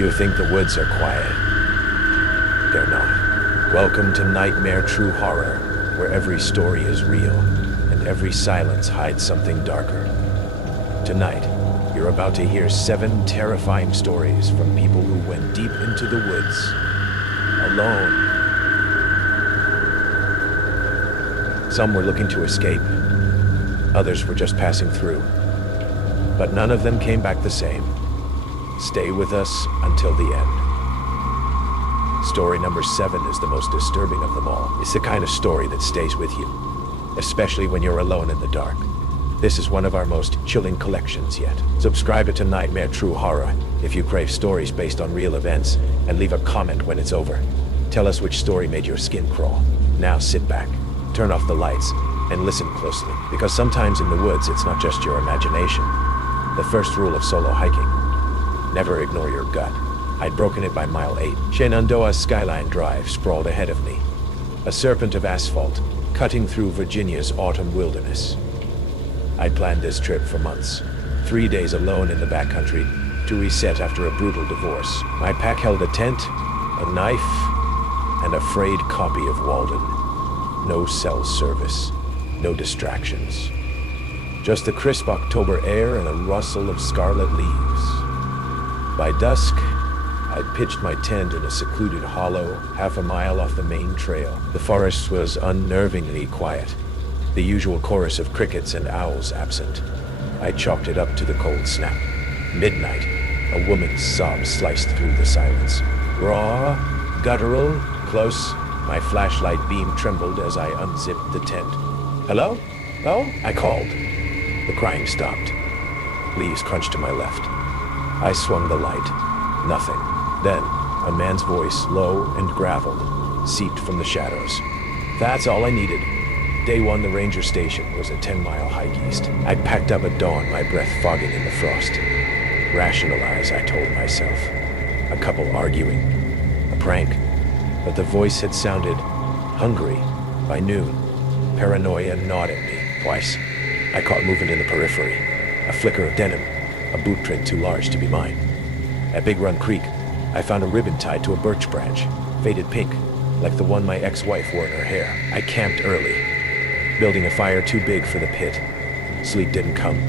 You think the woods are quiet. They're not. Welcome to Nightmare True Horror, where every story is real, and every silence hides something darker. Tonight, you're about to hear 7 terrifying stories from people who went deep into the woods, alone. Some were looking to escape, others were just passing through, but none of them came back the same. Stay with us until the end. Story number 7 is the most disturbing of them all. It's the kind of story that stays with you, especially when you're alone in the dark. This is one of our most chilling collections yet. Subscribe to Nightmare True Horror if you crave stories based on real events, and leave a comment when it's over. Tell us which story made your skin crawl. Now sit back, turn off the lights, and listen closely, because sometimes in the woods it's not just your imagination. The first rule of solo hiking: never ignore your gut. I'd broken it by mile 8. Shenandoah Skyline Drive sprawled ahead of me, a serpent of asphalt cutting through Virginia's autumn wilderness. I'd planned this trip for months. 3 days alone in the backcountry to reset after a brutal divorce. My pack held a tent, a knife, and a frayed copy of Walden. No cell service, no distractions. Just the crisp October air and a rustle of scarlet leaves. By dusk, I'd pitched my tent in a secluded hollow half a mile off the main trail. The forest was unnervingly quiet, the usual chorus of crickets and owls absent. I chalked it up to the cold snap. Midnight, a woman's sob sliced through the silence. Raw, guttural, close. My flashlight beam trembled as I unzipped the tent. "Hello? Oh?" I called. The crying stopped. Leaves crunched to my left. I swung the light. Nothing. Then, a man's voice, low and graveled, seeped from the shadows. That's all I needed. Day 1, the ranger station was a 10-mile hike east. I'd packed up at dawn, my breath fogging in the frost. Rationalize, I told myself. A couple arguing. A prank. But the voice had sounded hungry. By noon, paranoia gnawed at me twice. I caught movement in the periphery. A flicker of denim, a boot print too large to be mine. At Big Run Creek, I found a ribbon tied to a birch branch, faded pink, like the one my ex-wife wore in her hair. I camped early, building a fire too big for the pit. Sleep didn't come.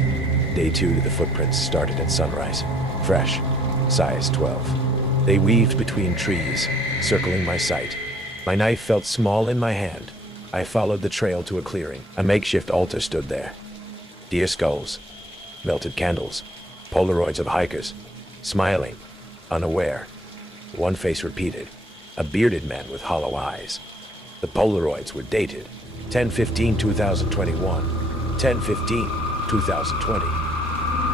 Day 2, the footprints started at sunrise. Fresh, size 12. They weaved between trees, circling my sight. My knife felt small in my hand. I followed the trail to a clearing. A makeshift altar stood there. Deer skulls, melted candles, Polaroids of hikers, smiling, unaware. One face repeated, a bearded man with hollow eyes. The Polaroids were dated 10/15/2021, 10/15/2020,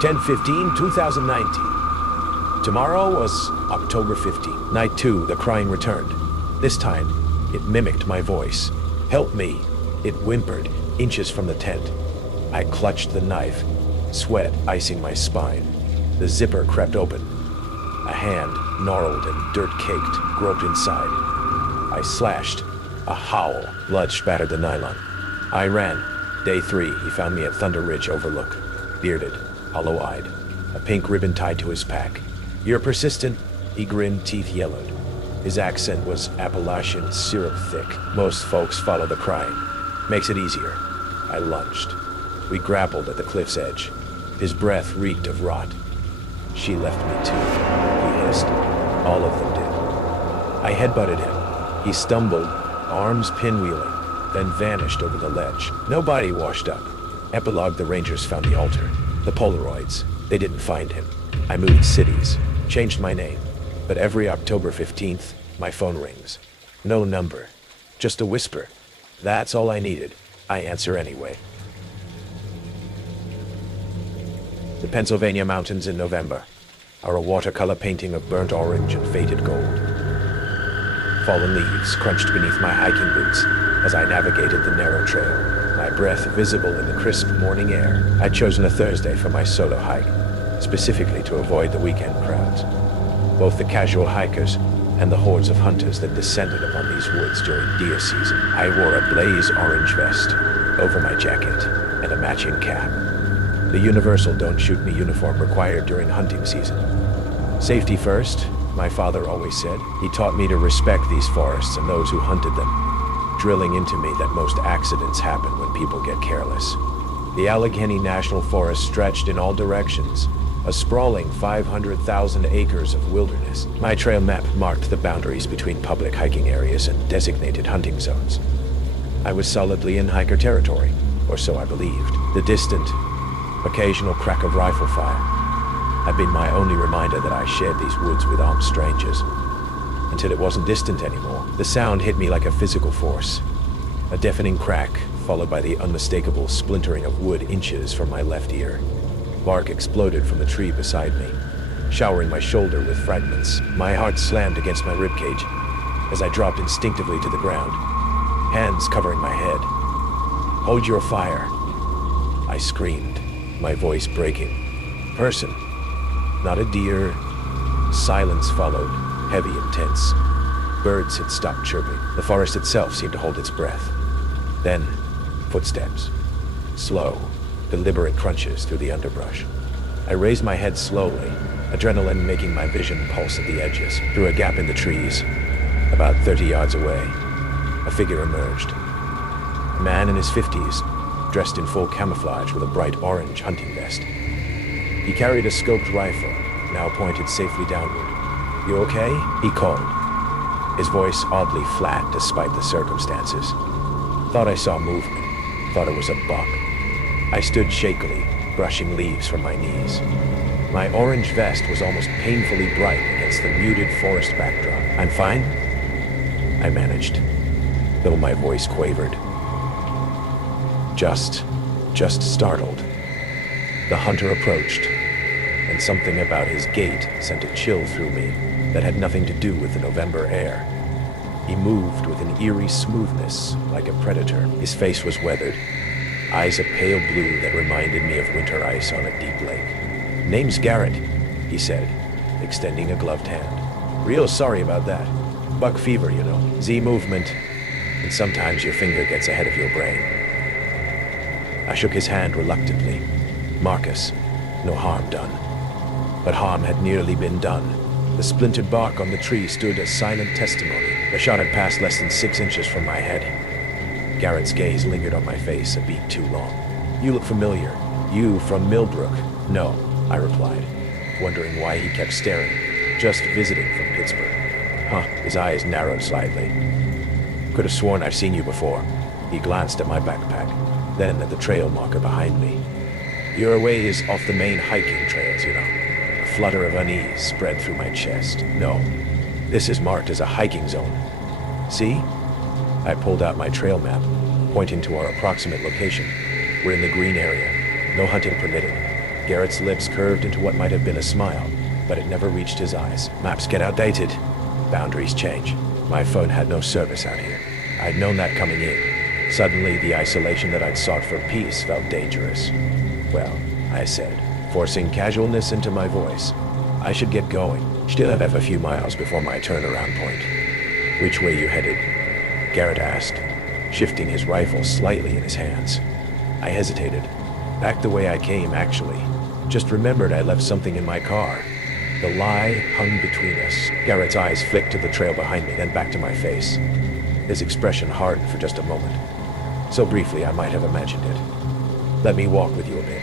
10/15/2019. Tomorrow was October 15th. Night 2, the crying returned. This time, it mimicked my voice. "Help me," it whimpered, inches from the tent. I clutched the knife, sweat icing my spine. The zipper crept open. A hand, gnarled and dirt-caked, groped inside. I slashed. A howl, blood spattered the nylon. I ran. Day 3, he found me at Thunder Ridge Overlook. Bearded, hollow-eyed, a pink ribbon tied to his pack. "You're persistent," he grinned, teeth yellowed. His accent was Appalachian syrup thick. Most folks follow the crying. Makes it easier. I lunged. We grappled at the cliff's edge. His breath reeked of rot. "She left me too," he hissed. All of them did. I headbutted him. He stumbled, arms pinwheeling, then vanished over the ledge. No body washed up. Epilogue: the rangers found the altar. The Polaroids. They didn't find him. I moved cities, changed my name. But every October 15th, my phone rings. No number. Just a whisper. That's all I needed. I answer anyway. The Pennsylvania mountains in November are a watercolor painting of burnt orange and faded gold. Fallen leaves crunched beneath my hiking boots as I navigated the narrow trail, my breath visible in the crisp morning air. I'd chosen a Thursday for my solo hike, specifically to avoid the weekend crowds. Both the casual hikers and the hordes of hunters that descended upon these woods during deer season. I wore a blaze orange vest over my jacket and a matching cap. The universal don't shoot me uniform required during hunting season. Safety first, my father always said. He taught me to respect these forests and those who hunted them, drilling into me that most accidents happen when people get careless. The Allegheny National Forest stretched in all directions, a sprawling 500,000 acres of wilderness. My trail map marked the boundaries between public hiking areas and designated hunting zones. I was solidly in hiker territory, or so I believed. The distant, occasional crack of rifle fire had been my only reminder that I shared these woods with armed strangers. Until it wasn't distant anymore. The sound hit me like a physical force. A deafening crack, followed by the unmistakable splintering of wood inches from my left ear. Bark exploded from the tree beside me, showering my shoulder with fragments. My heart slammed against my ribcage as I dropped instinctively to the ground, hands covering my head. "Hold your fire," I screamed, my voice breaking. Person, not a deer. Silence followed, heavy and tense. Birds had stopped chirping. The forest itself seemed to hold its breath. Then, footsteps. Slow, deliberate crunches through the underbrush. I raised my head slowly, adrenaline making my vision pulse at the edges. Through a gap in the trees, about 30 yards away, a figure emerged. A man in his 50s, dressed in full camouflage with a bright orange hunting vest. He carried a scoped rifle, now pointed safely downward. "You okay?" he called, his voice oddly flat despite the circumstances. Thought I saw movement, thought it was a buck. I stood shakily, brushing leaves from my knees. My orange vest was almost painfully bright against the muted forest backdrop. "I'm fine," I managed, though my voice quavered. Just startled. The hunter approached, and something about his gait sent a chill through me that had nothing to do with the November air. He moved with an eerie smoothness, like a predator. His face was weathered, eyes a pale blue that reminded me of winter ice on a deep lake. "Name's Garrett," he said, extending a gloved hand. "Real sorry about that. Buck fever, you know. Z movement, and sometimes your finger gets ahead of your brain." I shook his hand reluctantly. "Marcus, no harm done." But harm had nearly been done. The splintered bark on the tree stood as silent testimony. The shot had passed less than 6 inches from my head. Garrett's gaze lingered on my face a beat too long. "You look familiar. You from Millbrook?" "No," I replied, wondering why he kept staring. "Just visiting from Pittsburgh." "Huh," his eyes narrowed slightly. "Could have sworn I've seen you before." He glanced at my backpack, then at the trail marker behind me. "You're a ways off the main hiking trails, you know." A flutter of unease spread through my chest. "No, this is marked as a hiking zone. See?" I pulled out my trail map, pointing to our approximate location. "We're in the green area. No hunting permitted." Garrett's lips curved into what might have been a smile, but it never reached his eyes. "Maps get outdated. Boundaries change. My phone had no service out here. I'd known that coming in. Suddenly, the isolation that I'd sought for peace felt dangerous." "Well," I said, forcing casualness into my voice, "I should get going. Still have a few miles before my turnaround point." "Which way you headed?" Garrett asked, shifting his rifle slightly in his hands. I hesitated. "Back the way I came, actually. Just remembered I left something in my car." The lie hung between us. Garrett's eyes flicked to the trail behind me, then back to my face. His expression hardened for just a moment. So briefly I might have imagined it. "Let me walk with you a bit,"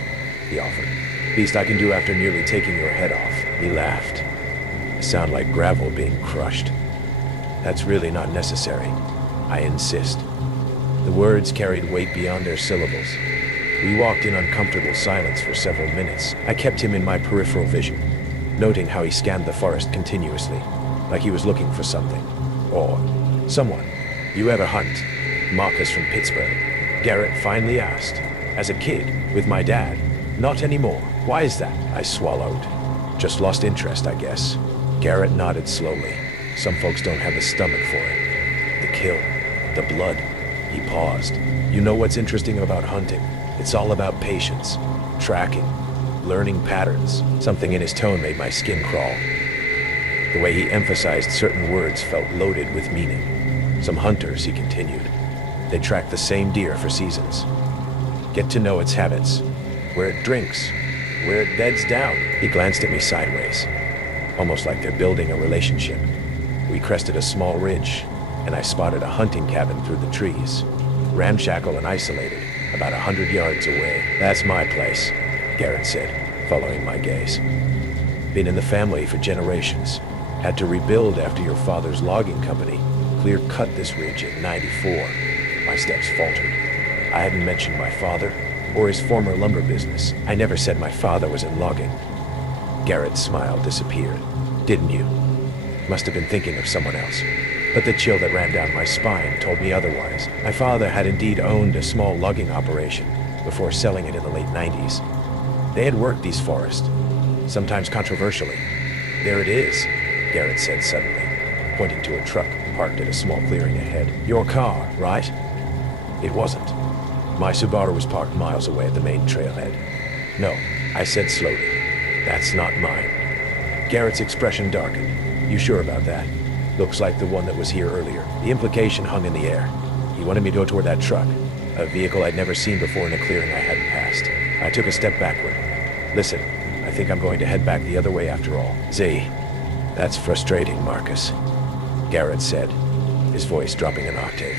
he offered. "Least I can do after nearly taking your head off." He laughed. "I sound like gravel being crushed." "That's really not necessary. I insist." The words carried weight beyond their syllables. We walked in uncomfortable silence for several minutes. I kept him in my peripheral vision, noting how he scanned the forest continuously, like he was looking for something. Or someone. "You ever hunt?" "Marcus from Pittsburgh," Garrett finally asked. "As a kid, with my dad." "Not anymore. Why is that?" I swallowed. "Just lost interest, I guess." Garrett nodded slowly. "Some folks don't have the stomach for it. The kill, the blood." He paused. "You know what's interesting about hunting? It's all about patience, tracking, learning patterns." Something in his tone made my skin crawl. The way he emphasized certain words felt loaded with meaning. "Some hunters," he continued, "they track the same deer for seasons. Get to know its habits, where it drinks, where it beds down." He glanced at me sideways. almost like they're building a relationship. We crested a small ridge, and I spotted a hunting cabin through the trees, ramshackle and isolated, about 100 yards away. "That's my place," Garrett said, following my gaze. "Been in the family for generations. Had to rebuild after your father's logging company clear-cut this ridge in '94. My steps faltered. I hadn't mentioned my father or his former lumber business. I never said my father was in logging. Garrett's smile disappeared. "Didn't you? Must have been thinking of someone else." But the chill that ran down my spine told me otherwise. My father had indeed owned a small logging operation before selling it in the late '90s. They had worked these forests, sometimes controversially. "There it is," Garrett said suddenly, pointing to a truck parked at a small clearing ahead. "Your car, right?" It wasn't. My Subaru was parked miles away at the main trailhead. "No," I said slowly. "That's not mine." Garrett's expression darkened. "You sure about that? Looks like the one that was here earlier." The implication hung in the air. He wanted me to go toward that truck, a vehicle I'd never seen before in a clearing I hadn't passed. I took a step backward. "Listen, I think I'm going to head back the other way after all." "Z, that's frustrating, Marcus," Garrett said, his voice dropping an octave.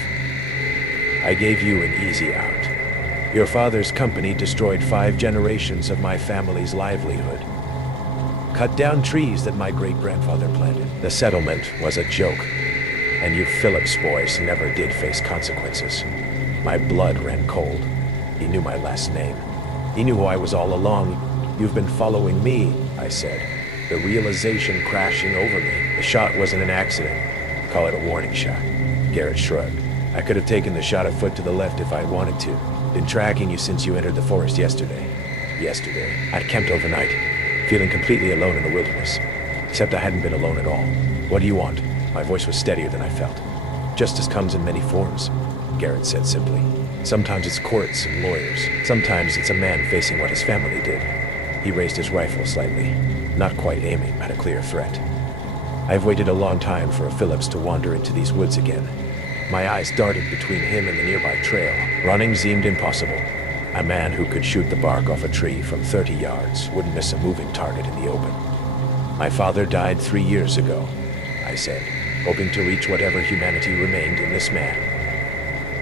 "I gave you an easy out. Your father's company destroyed 5 generations of my family's livelihood. Cut down trees that my great-grandfather planted. The settlement was a joke, and you Phillips boys never did face consequences." My blood ran cold. He knew my last name. He knew who I was all along. "You've been following me," I said, the realization crashing over me. "The shot wasn't an accident. Call it a warning shot." Garrett shrugged. "I could have taken the shot a foot to the left if I wanted to. Been tracking you since you entered the forest yesterday. I'd camped overnight, feeling completely alone in the wilderness. Except I hadn't been alone at all. What do you want?" My voice was steadier than I felt. "Justice comes in many forms," Garrett said simply. "Sometimes it's courts and lawyers. Sometimes it's a man facing what his family did." He raised his rifle slightly, not quite aiming at a clear threat. "I've waited a long time for a Phillips to wander into these woods again." My eyes darted between him and the nearby trail. Running seemed impossible. A man who could shoot the bark off a tree from 30 yards wouldn't miss a moving target in the open. "My father died 3 years ago," I said, hoping to reach whatever humanity remained in this man.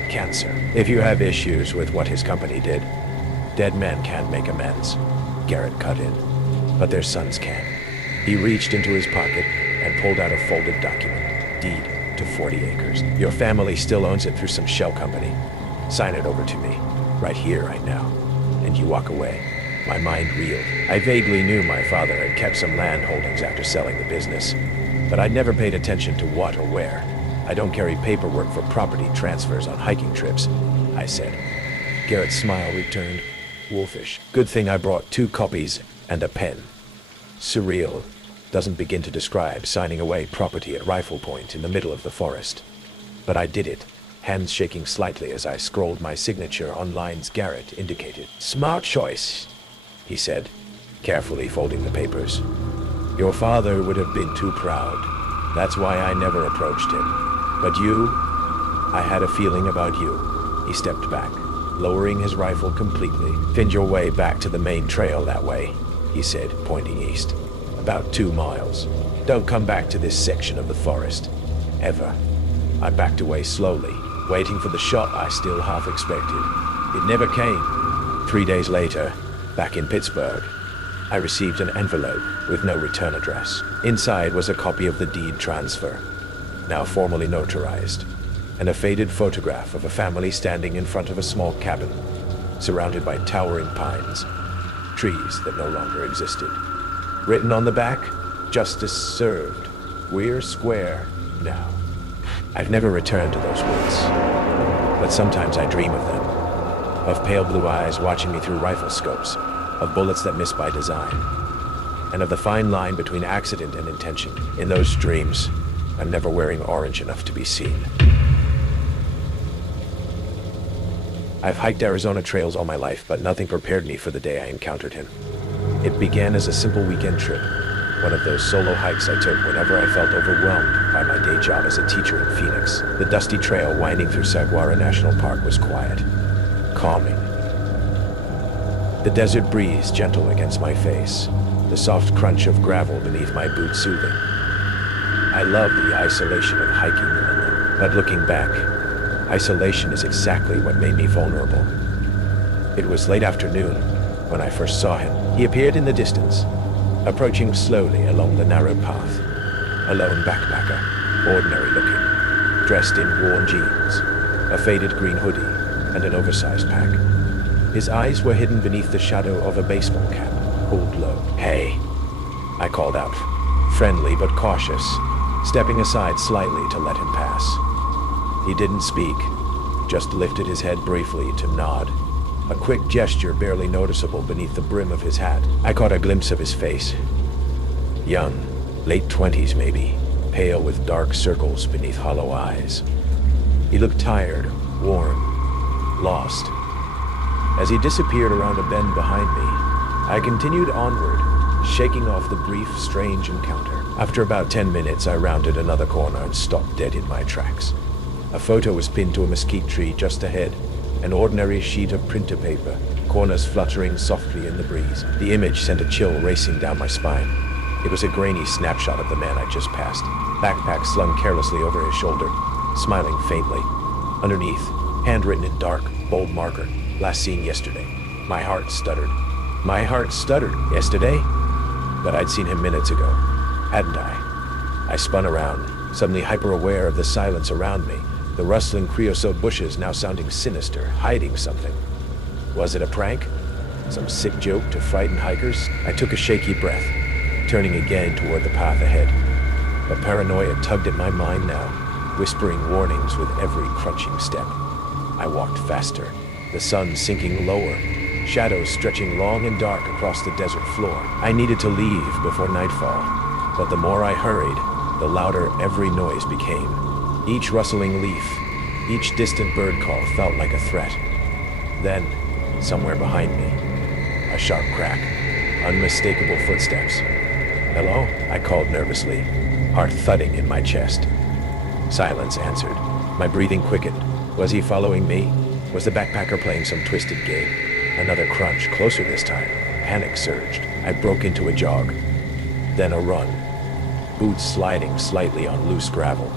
"Cancer. If you have issues with what his company did, dead men can't make amends," Garrett cut in. "But their sons can." He reached into his pocket and pulled out a folded document. "Deed to 40 acres. Your family still owns it through some shell company. Sign it over to me, right here, right now, and you walk away." My mind reeled. I vaguely knew my father had kept some land holdings after selling the business, but I'd never paid attention to what or where. "I don't carry paperwork for property transfers on hiking trips," I said. Garrett's smile returned, wolfish. "Good thing I brought 2 copies and a pen." Surreal. Doesn't begin to describe signing away property at rifle point in the middle of the forest. But I did it, hands shaking slightly as I scrolled my signature on lines Garrett indicated. "Smart choice," he said, carefully folding the papers. "Your father would have been too proud. That's why I never approached him. But you, I had a feeling about you." He stepped back, lowering his rifle completely. "Find your way back to the main trail that way," he said, pointing east. "About 2 miles. Don't come back to this section of the forest. Ever." I backed away slowly, waiting for the shot I still half expected. It never came. 3 days later, back in Pittsburgh, I received an envelope with no return address. Inside was a copy of the deed transfer, now formally notarized, and a faded photograph of a family standing in front of a small cabin, surrounded by towering pines, trees that no longer existed. Written on the back, "Justice served. We're square now." I've never returned to those woods, but sometimes I dream of them. Of pale blue eyes watching me through rifle scopes, of bullets that miss by design, and of the fine line between accident and intention. In those dreams, I'm never wearing orange enough to be seen. I've hiked Arizona trails all my life, but nothing prepared me for the day I encountered him. It began as a simple weekend trip, one of those solo hikes I took whenever I felt overwhelmed by my day job as a teacher in Phoenix. The dusty trail winding through Saguaro National Park was quiet, calming. The desert breeze gentle against my face, the soft crunch of gravel beneath my boots soothing. I love the isolation of hiking inland, but looking back, isolation is exactly what made me vulnerable. It was late afternoon when I first saw him. He appeared in the distance, approaching slowly along the narrow path. A lone backpacker, ordinary looking, dressed in worn jeans, a faded green hoodie, and an oversized pack. His eyes were hidden beneath the shadow of a baseball cap, pulled low. "Hey," I called out, friendly but cautious, stepping aside slightly to let him pass. He didn't speak, just lifted his head briefly to nod, a quick gesture barely noticeable beneath the brim of his hat. I caught a glimpse of his face. Young, late 20s maybe, pale with dark circles beneath hollow eyes. He looked tired, worn, lost. As he disappeared around a bend behind me, I continued onward, shaking off the brief, strange encounter. After about 10 minutes, I rounded another corner and stopped dead in my tracks. A photo was pinned to a mesquite tree just ahead, an ordinary sheet of printer paper, corners fluttering softly in the breeze. The image sent a chill racing down my spine. It was a grainy snapshot of the man I just passed, backpack slung carelessly over his shoulder, smiling faintly. Underneath, handwritten in dark, bold marker, "Last seen yesterday." My heart stuttered. My heart stuttered. Yesterday? But I'd seen him minutes ago, hadn't I? I spun around, suddenly hyper-aware of the silence around me, the rustling creosote bushes now sounding sinister, hiding something. Was it a prank? Some sick joke to frighten hikers? I took a shaky breath, turning again toward the path ahead. But paranoia tugged at my mind now, whispering warnings with every crunching step. I walked faster, the sun sinking lower, shadows stretching long and dark across the desert floor. I needed to leave before nightfall, but the more I hurried, the louder every noise became. Each rustling leaf, each distant bird call felt like a threat. Then, somewhere behind me, a sharp crack, unmistakable footsteps. "Hello?" I called nervously, heart thudding in my chest. Silence answered. My breathing quickened. Was he following me? Was the backpacker playing some twisted game? Another crunch, closer this time. Panic surged. I broke into a jog, then a run, boots sliding slightly on loose gravel,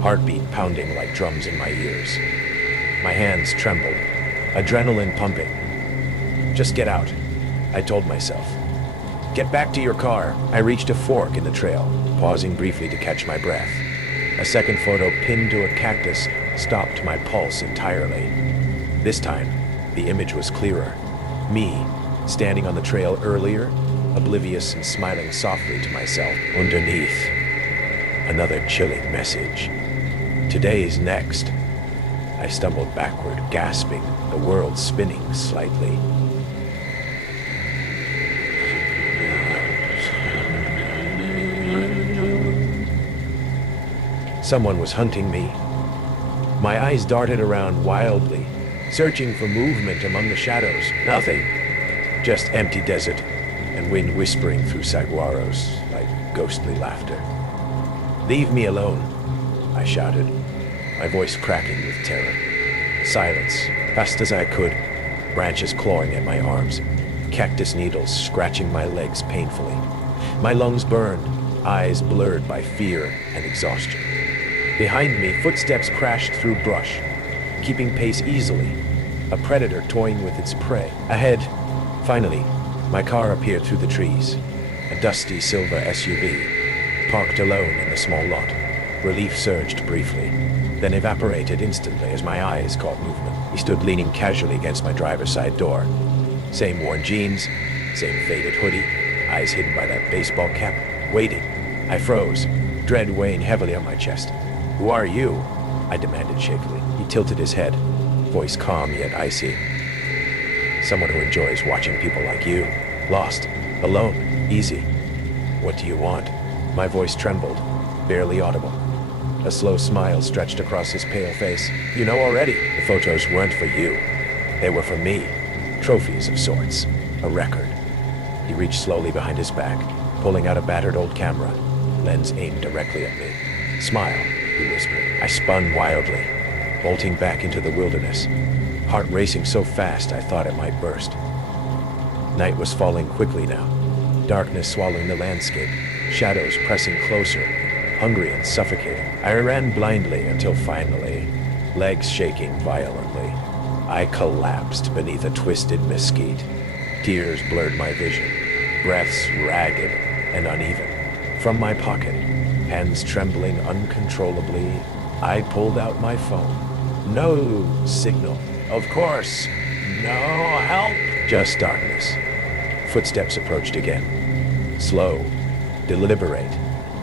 heartbeat pounding like drums in my ears. My hands trembled, adrenaline pumping. "Just get out," I told myself. "Get back to your car." I reached a fork in the trail, pausing briefly to catch my breath. A second photo pinned to a cactus stopped my pulse entirely. This time, the image was clearer. Me, standing on the trail earlier, oblivious and smiling softly to myself. Underneath, another chilling message. "Today's next." I stumbled backward, gasping, the world spinning slightly. Someone was hunting me. My eyes darted around wildly, searching for movement among the shadows. Nothing. Just empty desert and wind whispering through saguaros like ghostly laughter. "Leave me alone," I shouted, my voice cracking with terror. Silence, fast as I could, branches clawing at my arms, cactus needles scratching my legs painfully. My lungs burned, eyes blurred by fear and exhaustion. Behind me, footsteps crashed through brush, keeping pace easily, a predator toying with its prey. Ahead, finally, my car appeared through the trees, a dusty silver SUV, parked alone in the small lot. Relief surged briefly, then evaporated instantly as my eyes caught movement. He stood leaning casually against my driver's side door. Same worn jeans, same faded hoodie, eyes hidden by that baseball cap, waiting. I froze, dread weighing heavily on my chest. "Who are you?" I demanded shakily. He tilted his head, voice calm yet icy. "Someone who enjoys watching people like you. Lost, alone, easy. What do you want?" My voice trembled, barely audible. A slow smile stretched across his pale face. "You know already. The photos weren't for you. They were for me. Trophies of sorts. A record." He reached slowly behind his back, pulling out a battered old camera, lens aimed directly at me. "Smile," he whispered. I spun wildly, bolting back into the wilderness, heart racing so fast I thought it might burst. Night was falling quickly now, Darkness swallowing the landscape, shadows pressing closer, hungry and suffocating. I ran blindly until finally, legs shaking violently, I collapsed beneath a twisted mesquite. Tears blurred my vision, breaths ragged and uneven. From my pocket, hands trembling uncontrollably, I pulled out my phone. No signal, of course. No help. Just darkness. Footsteps approached again. Slow, deliberate,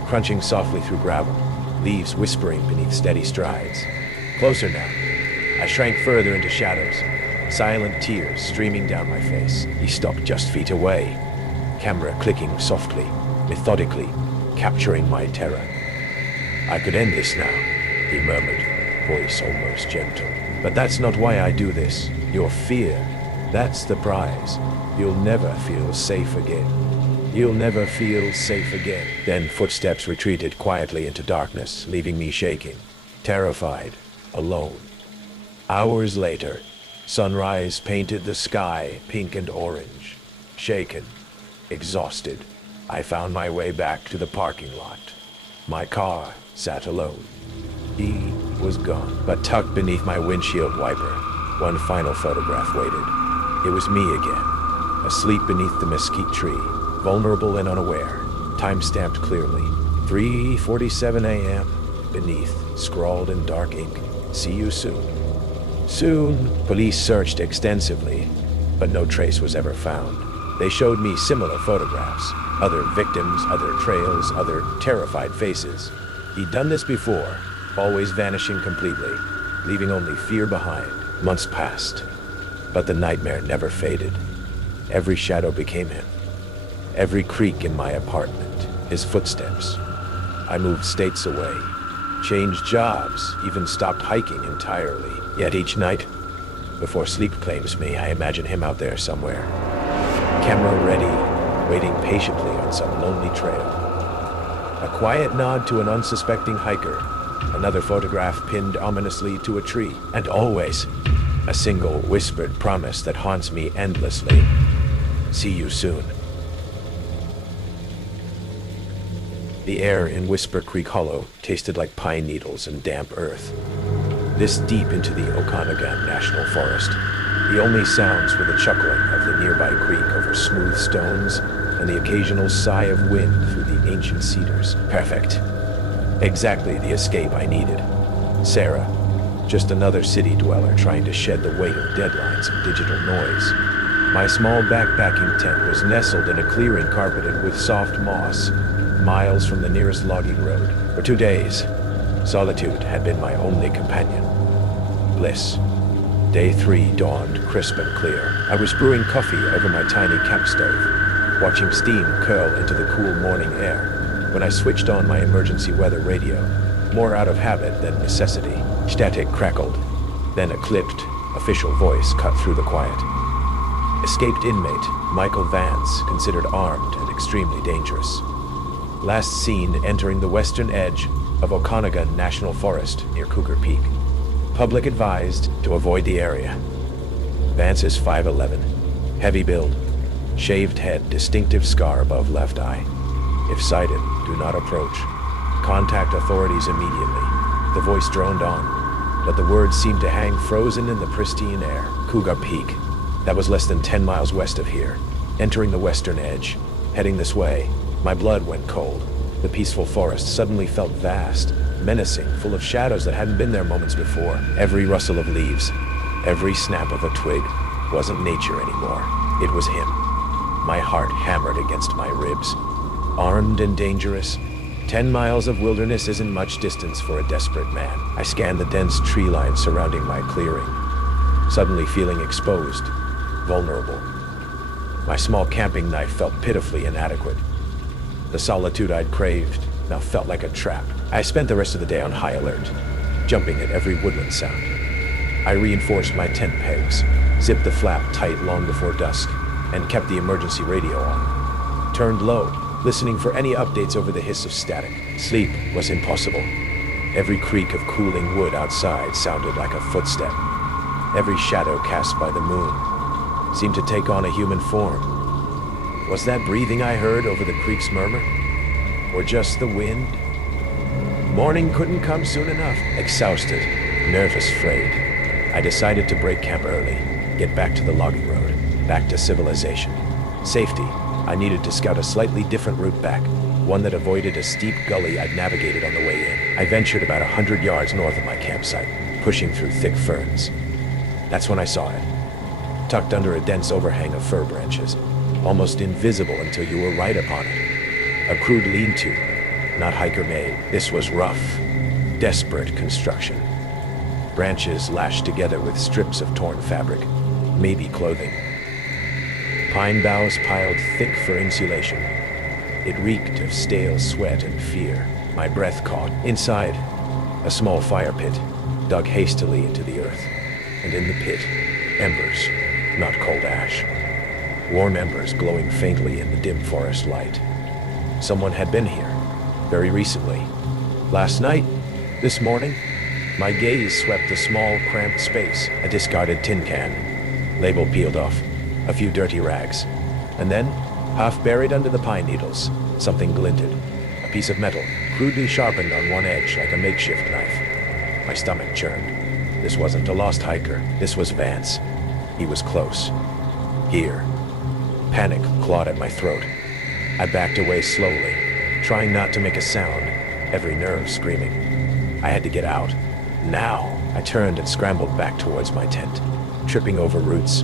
crunching softly through gravel, leaves whispering beneath steady strides. Closer now. I shrank further into shadows, silent tears streaming down my face. He stopped just feet away, camera clicking softly, methodically, capturing my terror. I could end this now, he murmured, voice almost gentle. But that's not why I do this. Your fear, that's the prize. You'll never feel safe again. You'll never feel safe again. Then footsteps retreated quietly into darkness, leaving me shaking, terrified, alone. Hours later, sunrise painted the sky pink and orange. Shaken, exhausted, I found my way back to the parking lot. My car sat alone. He was gone, but tucked beneath my windshield wiper, one final photograph waited. It was me again, asleep beneath the mesquite tree, vulnerable and unaware, time-stamped clearly. 3:47 a.m. Beneath, scrawled in dark ink, see you soon. Soon, police searched extensively, but no trace was ever found. They showed me similar photographs, other victims, other trails, other terrified faces. He'd done this before, always vanishing completely, leaving only fear behind. Months passed, but the nightmare never faded. Every shadow became him. Every creak in my apartment, his footsteps. I moved states away, changed jobs, even stopped hiking entirely. Yet each night, before sleep claims me, I imagine him out there somewhere. Camera ready, waiting patiently on some lonely trail. A quiet nod to an unsuspecting hiker, another photograph pinned ominously to a tree, and always a single whispered promise that haunts me endlessly. See you soon. The air in Whisper Creek Hollow tasted like pine needles and damp earth. This deep into the Okanagan National Forest, the only sounds were the chuckling of the nearby creek over smooth stones and the occasional sigh of wind through the ancient cedars. Perfect. Exactly the escape I needed. Sarah, just another city dweller trying to shed the weight of deadlines and digital noise. My small backpacking tent was nestled in a clearing carpeted with soft moss, miles from the nearest logging road. For 2 days, solitude had been my only companion. Bliss. Day 3 dawned crisp and clear. I was brewing coffee over my tiny camp stove, watching steam curl into the cool morning air, when I switched on my emergency weather radio, more out of habit than necessity. Static crackled, then a clipped, official voice cut through the quiet. Escaped inmate Michael Vance, considered armed and extremely dangerous. Last seen entering the western edge of Okanagan National Forest near Cougar Peak. Public advised to avoid the area. Vance is 5'11", heavy build, shaved head, distinctive scar above left eye. If sighted, do not approach. Contact authorities immediately. The voice droned on, but the words seemed to hang frozen in the pristine air. Cougar Peak. That was less than 10 miles west of here. Entering the western edge, heading this way, my blood went cold. The peaceful forest suddenly felt vast, menacing, full of shadows that hadn't been there moments before. Every rustle of leaves, every snap of a twig wasn't nature anymore. It was him. My heart hammered against my ribs. Armed and dangerous, 10 miles of wilderness isn't much distance for a desperate man. I scanned the dense tree line surrounding my clearing, suddenly feeling exposed, vulnerable. My small camping knife felt pitifully inadequate. The solitude I'd craved now felt like a trap. I spent the rest of the day on high alert, jumping at every woodland sound. I reinforced my tent pegs, zipped the flap tight long before dusk, and kept the emergency radio on. Turned low, listening for any updates over the hiss of static. Sleep was impossible. Every creak of cooling wood outside sounded like a footstep. Every shadow cast by the moon seemed to take on a human form. Was that breathing I heard over the creek's murmur? Or just the wind? Morning couldn't come soon enough. Exhausted, nervous, frayed, I decided to break camp early, get back to the logging road, back to civilization. Safety. I needed to scout a slightly different route back, one that avoided a steep gully I'd navigated on the way in. I ventured about 100 yards north of my campsite, pushing through thick ferns. That's when I saw it, tucked under a dense overhang of fir branches, almost invisible until you were right upon it. A crude lean-to, not hiker-made. This was rough, desperate construction. Branches lashed together with strips of torn fabric, maybe clothing. Pine boughs piled thick for insulation. It reeked of stale sweat and fear. My breath caught. Inside, a small fire pit, dug hastily into the earth. And in the pit, embers, not cold ash. Warm embers glowing faintly in the dim forest light. Someone had been here, very recently. Last night, this morning, my gaze swept a small, cramped space, a discarded tin can, label peeled off, a few dirty rags. And then, half buried under the pine needles, something glinted. A piece of metal, crudely sharpened on one edge like a makeshift knife. My stomach churned. This wasn't a lost hiker. This was Vance. He was close. Here. Panic clawed at my throat. I backed away slowly, trying not to make a sound, every nerve screaming. I had to get out. Now! I turned and scrambled back towards my tent, tripping over roots,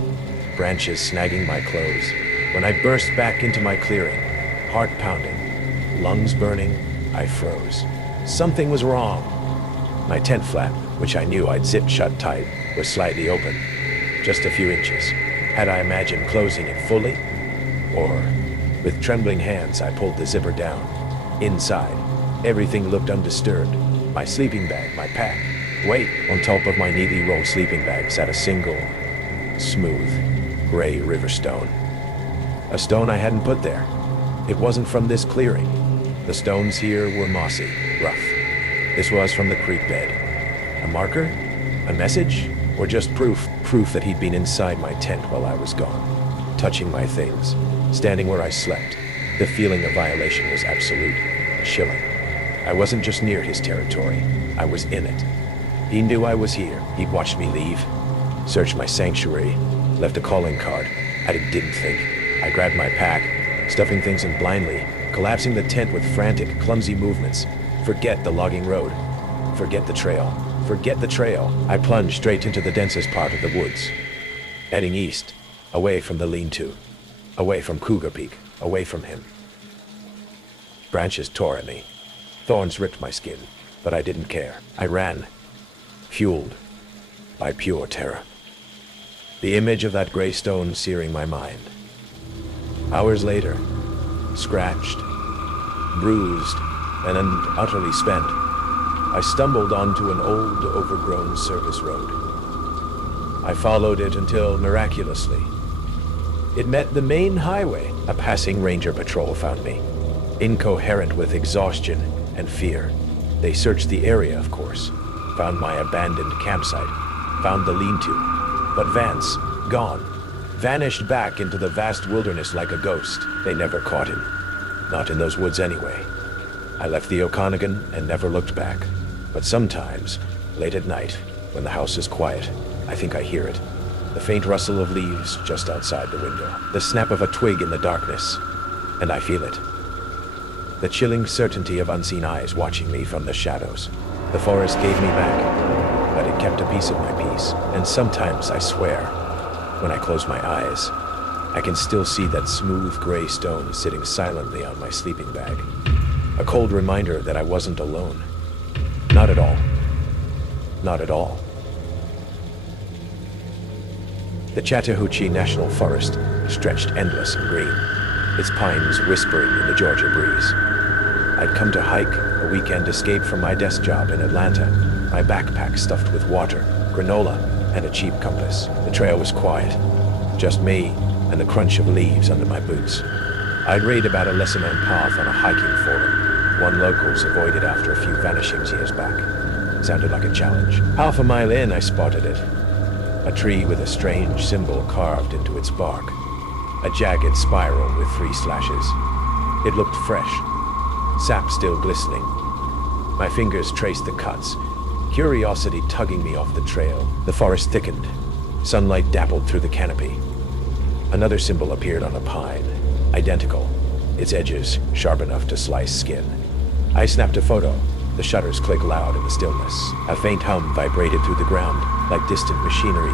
branches snagging my clothes. When I burst back into my clearing, heart pounding, lungs burning, I froze. Something was wrong. My tent flap, which I knew I'd zipped shut tight, was slightly open, just a few inches. Had I imagined closing it fully? Or, with trembling hands, I pulled the zipper down. Inside, everything looked undisturbed. My sleeping bag, my pack. Wait, on top of my neatly rolled sleeping bag sat a single, smooth, gray river stone. A stone I hadn't put there. It wasn't from this clearing. The stones here were mossy, rough. This was from the creek bed. A marker? A message? Or just proof? Proof that he'd been inside my tent while I was gone. Touching my things. Standing where I slept. The feeling of violation was absolute. Chilling. I wasn't just near his territory. I was in it. He knew I was here. He'd watched me leave. Searched my sanctuary. Left a calling card. I didn't think. I grabbed my pack, stuffing things in blindly, collapsing the tent with frantic, clumsy movements. Forget the logging road. Forget the trail. Forget the trail. I plunged straight into the densest part of the woods. Heading east, away from the lean-to. Away from Cougar Peak. Away from him. Branches tore at me. Thorns ripped my skin, but I didn't care. I ran, fueled by pure terror. The image of that gray stone searing my mind. Hours later, scratched, bruised, and utterly spent, I stumbled onto an old, overgrown service road. I followed it until, miraculously, it met the main highway. A passing ranger patrol found me, incoherent with exhaustion and fear. They searched the area, of course, found my abandoned campsite, found the lean-to, but Vance, gone, vanished back into the vast wilderness like a ghost. They never caught him. Not in those woods anyway. I left the Okanagan and never looked back. But sometimes, late at night, when the house is quiet, I think I hear it. The faint rustle of leaves just outside the window. The snap of a twig in the darkness. And I feel it. The chilling certainty of unseen eyes watching me from the shadows. The forest gave me back, but it kept a piece of my peace. And sometimes, I swear, when I close my eyes, I can still see that smooth gray stone sitting silently on my sleeping bag. A cold reminder that I wasn't alone. Not at all. Not at all. The Chattahoochee National Forest stretched endless and green, its pines whispering in the Georgia breeze. I'd come to hike, a weekend escape from my desk job in Atlanta, my backpack stuffed with water, granola, and a cheap compass. The trail was quiet, just me and the crunch of leaves under my boots. I'd read about a lesser-known path on a hiking forum, one locals avoided after a few vanishings years back. Sounded like a challenge. Half a mile in, I spotted it. A tree with a strange symbol carved into its bark. a jagged spiral with 3 slashes. It looked fresh, sap still glistening. My fingers traced the cuts, curiosity tugging me off the trail. The forest thickened. Sunlight dappled through the canopy. Another symbol appeared on a pine, identical, its edges sharp enough to slice skin. I snapped a photo. The shutters clicked loud in the stillness. A faint hum vibrated through the ground, like distant machinery,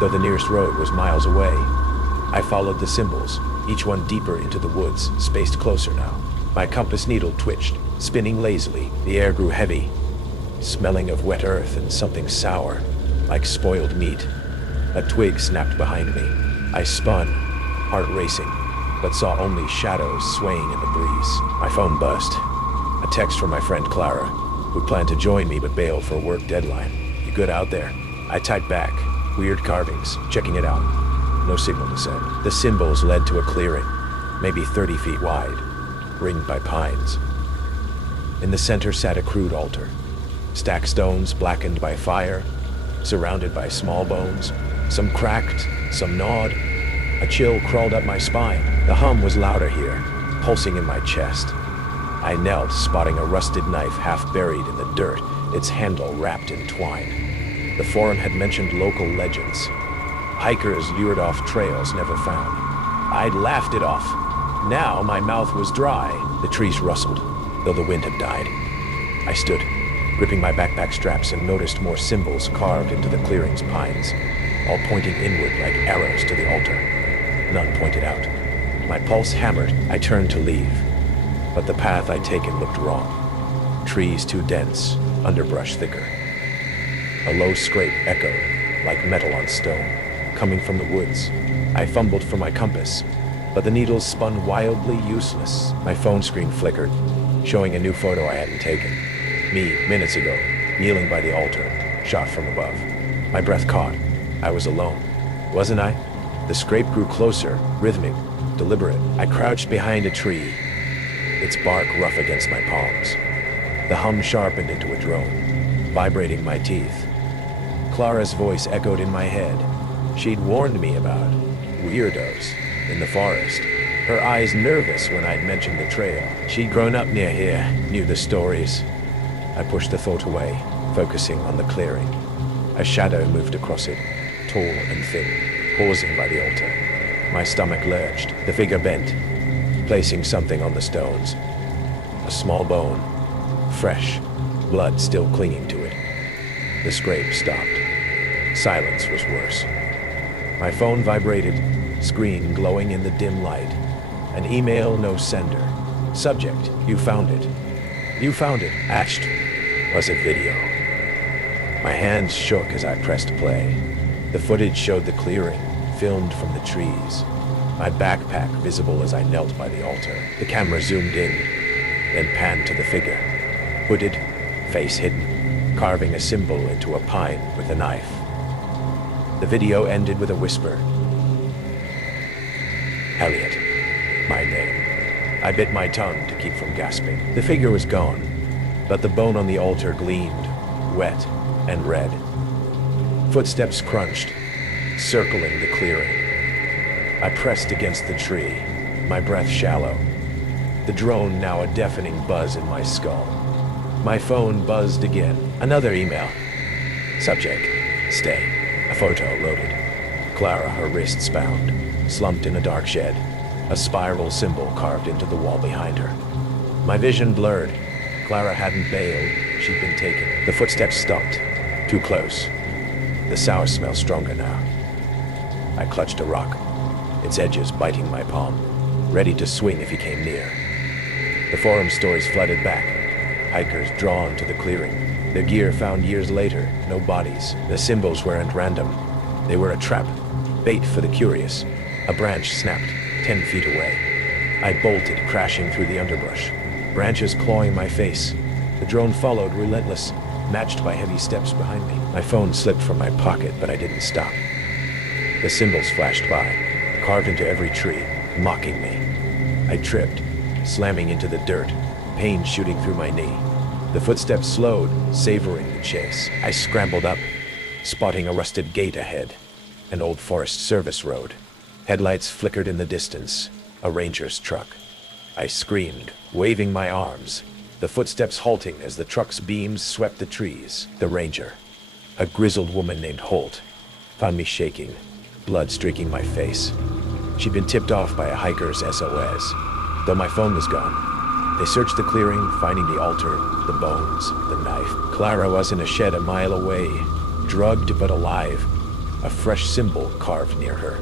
though the nearest road was miles away. I followed the symbols, each one deeper into the woods, spaced closer now. My compass needle twitched, spinning lazily. The air grew heavy, smelling of wet earth and something sour, like spoiled meat. A twig snapped behind me. I spun, heart racing, but saw only shadows swaying in the breeze. My phone buzzed. A text from my friend Clara, who planned to join me but bailed for a work deadline. "You good out there?" I typed back. Weird carvings, checking it out. No signal to send. The symbols led to a clearing, maybe 30 feet wide, ringed by pines. In the center sat a crude altar. Stacked stones blackened by fire, surrounded by small bones, some cracked, some gnawed. A chill crawled up my spine. The hum was louder here, pulsing in my chest. I knelt, spotting a rusted knife half buried in the dirt, its handle wrapped in twine. The forum had mentioned local legends. Hikers lured off trails never found. I'd laughed it off. Now my mouth was dry. The trees rustled, though the wind had died. I stood, gripping my backpack straps, and noticed more symbols carved into the clearing's pines, all pointing inward like arrows to the altar. None pointed out. My pulse hammered. I turned to leave, but the path I'd taken looked wrong. Trees too dense, underbrush thicker. A low scrape echoed, like metal on stone, coming from the woods. I fumbled for my compass, but the needles spun wildly useless. My phone screen flickered, showing a new photo I hadn't taken. Me, minutes ago, kneeling by the altar, shot from above. My breath caught. I was alone, wasn't I? The scrape grew closer, rhythmic, deliberate. I crouched behind a tree, its bark rough against my palms. The hum sharpened into a drone, vibrating my teeth. Clara's voice echoed in my head. She'd warned me about weirdos in the forest. Her eyes nervous when I'd mentioned the trail. She'd grown up near here, knew the stories. I pushed the thought away, focusing on the clearing. A shadow moved across it, tall and thin, pausing by the altar. My stomach lurched. The figure bent, placing something on the stones. A small bone, fresh, blood still clinging to it. The scrape stopped. Silence was worse. My phone vibrated, screen glowing in the dim light. An email, no sender. Subject, you found it. You found it. Attached was a video. My hands shook as I pressed play. The footage showed the clearing, filmed from the trees. My backpack visible as I knelt by the altar. The camera zoomed in, then panned to the figure. Hooded, face hidden, carving a symbol into a pine with a knife. The video ended with a whisper. Elliot, my name. I bit my tongue to keep from gasping. The figure was gone, but the bone on the altar gleamed, wet and red. Footsteps crunched, circling the clearing. I pressed against the tree, my breath shallow. The drone now a deafening buzz in my skull. My phone buzzed again. Another email. Subject, stay. A photo loaded. Clara, her wrists bound, slumped in a dark shed. A spiral symbol carved into the wall behind her. My vision blurred. Clara hadn't bailed. She'd been taken. The footsteps stopped. Too close. The sour smell stronger now. I clutched a rock, its edges biting my palm, ready to swing if he came near. The forum stories flooded back. Hikers drawn to the clearing. Their gear found years later, no bodies. The symbols weren't random. They were a trap, bait for the curious. A branch snapped, 10 feet away. I bolted, crashing through the underbrush, branches clawing my face. The drone followed, relentless, matched by heavy steps behind me. My phone slipped from my pocket, but I didn't stop. The symbols flashed by, carved into every tree, mocking me. I tripped, slamming into the dirt, pain shooting through my knee. The footsteps slowed, savoring the chase. I scrambled up, spotting a rusted gate ahead, an old Forest Service road. Headlights flickered in the distance. A ranger's truck. I screamed, waving my arms, the footsteps halting as the truck's beams swept the trees. The ranger, a grizzled woman named Holt, found me shaking, blood streaking my face. She'd been tipped off by a hiker's SOS, though my phone was gone. They searched the clearing, finding the altar, the bones, the knife. Clara was in a shed a mile away, drugged but alive, a fresh symbol carved near her.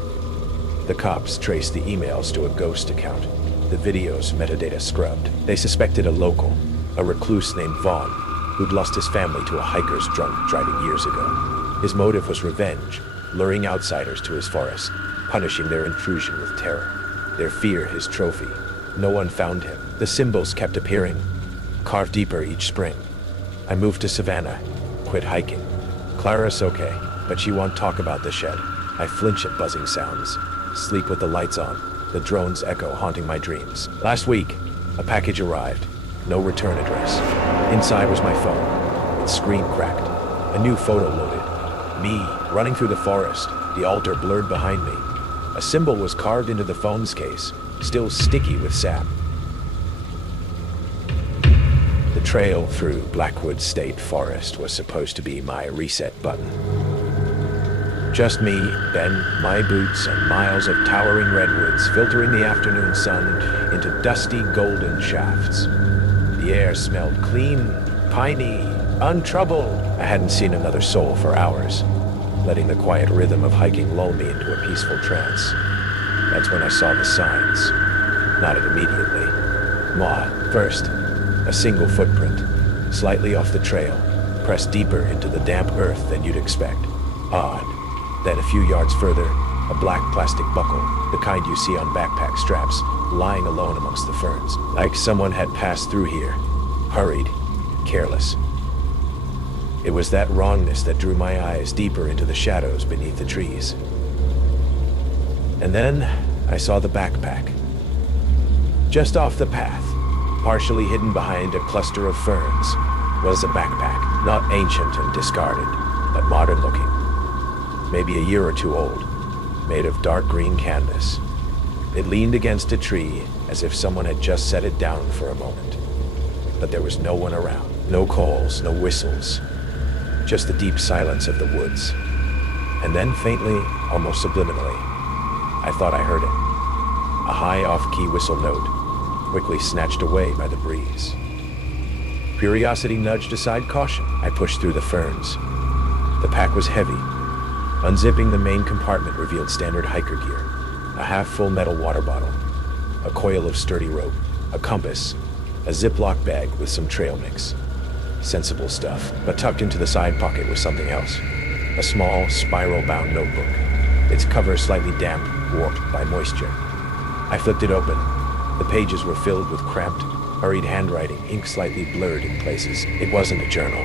The cops traced the emails to a ghost account, the videos metadata scrubbed. They suspected a local, a recluse named Vaughn, who'd lost his family to a hiker's drunk driving years ago. His motive was revenge, luring outsiders to his forest, punishing their intrusion with terror. Their fear his trophy. No one found him. The symbols kept appearing, carved deeper each spring. I moved to Savannah, quit hiking. Clara's okay, but she won't talk about the shed. I flinch at buzzing sounds, sleep with the lights on, the drone's echo haunting my dreams. Last week, a package arrived, no return address. Inside was my phone, its screen cracked. A new photo loaded. Me, running through the forest, the altar blurred behind me. A symbol was carved into the phone's case, still sticky with sap. The trail through Blackwood State Forest was supposed to be my reset button. Just me, Ben, my boots, and miles of towering redwoods filtering the afternoon sun into dusty golden shafts. The air smelled clean, piney, untroubled. I hadn't seen another soul for hours, letting the quiet rhythm of hiking lull me into a peaceful trance. That's when I saw the signs. Nodded immediately. First, a single footprint, slightly off the trail, pressed deeper into the damp earth than you'd expect. Odd. Then a few yards further, a black plastic buckle, the kind you see on backpack straps, lying alone amongst the ferns, like someone had passed through here, hurried, careless. It was that wrongness that drew my eyes deeper into the shadows beneath the trees. And then I saw the backpack. Just off the path, partially hidden behind a cluster of ferns, was a backpack, not ancient and discarded, but modern-looking. Maybe a year or two old, made of dark green canvas. It leaned against a tree as if someone had just set it down for a moment. But there was no one around. No calls, no whistles. Just the deep silence of the woods. And then faintly, almost subliminally, I thought I heard it. A high off-key whistle note, quickly snatched away by the breeze. Curiosity nudged aside caution. I pushed through the ferns. The pack was heavy. Unzipping the main compartment revealed standard hiker gear. A half-full metal water bottle, a coil of sturdy rope, a compass, a Ziploc bag with some trail mix. Sensible stuff, but tucked into the side pocket was something else. A small, spiral-bound notebook, its cover slightly damp, warped by moisture. I flipped it open. The pages were filled with cramped, hurried handwriting, ink slightly blurred in places. It wasn't a journal.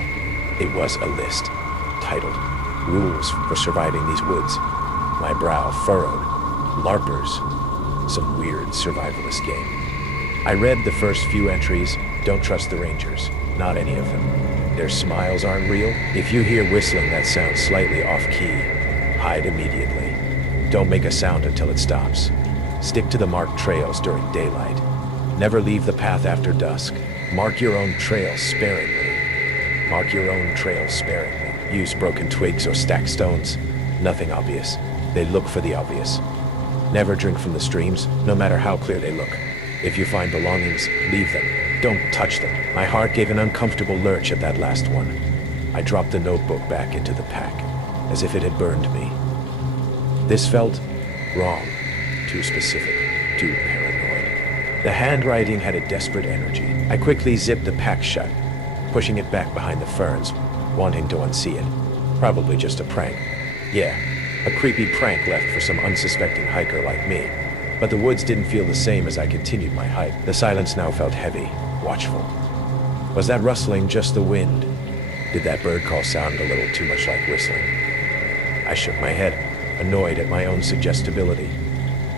It was a list, titled Rules for Surviving These Woods. My brow furrowed. LARPers. Some weird survivalist game. I read the first few entries. Don't trust the rangers. Not any of them. Their smiles aren't real. If you hear whistling that sounds slightly off-key, hide immediately. Don't make a sound until it stops. Stick to the marked trails during daylight. Never leave the path after dusk. Mark your own trail sparingly. Mark your own trail sparingly. Use broken twigs or stacked stones. Nothing obvious. They look for the obvious. Never drink from the streams, no matter how clear they look. If you find belongings, leave them. Don't touch them. My heart gave an uncomfortable lurch at that last one. I dropped the notebook back into the pack, as if it had burned me. This felt wrong, too specific, too paranoid. The handwriting had a desperate energy. I quickly zipped the pack shut, pushing it back behind the ferns, wanting to unsee it. Probably just a prank. Yeah, a creepy prank left for some unsuspecting hiker like me. But the woods didn't feel the same as I continued my hike. The silence now felt heavy, watchful. Was that rustling just the wind? Did that bird call sound a little too much like whistling? I shook my head, annoyed at my own suggestibility.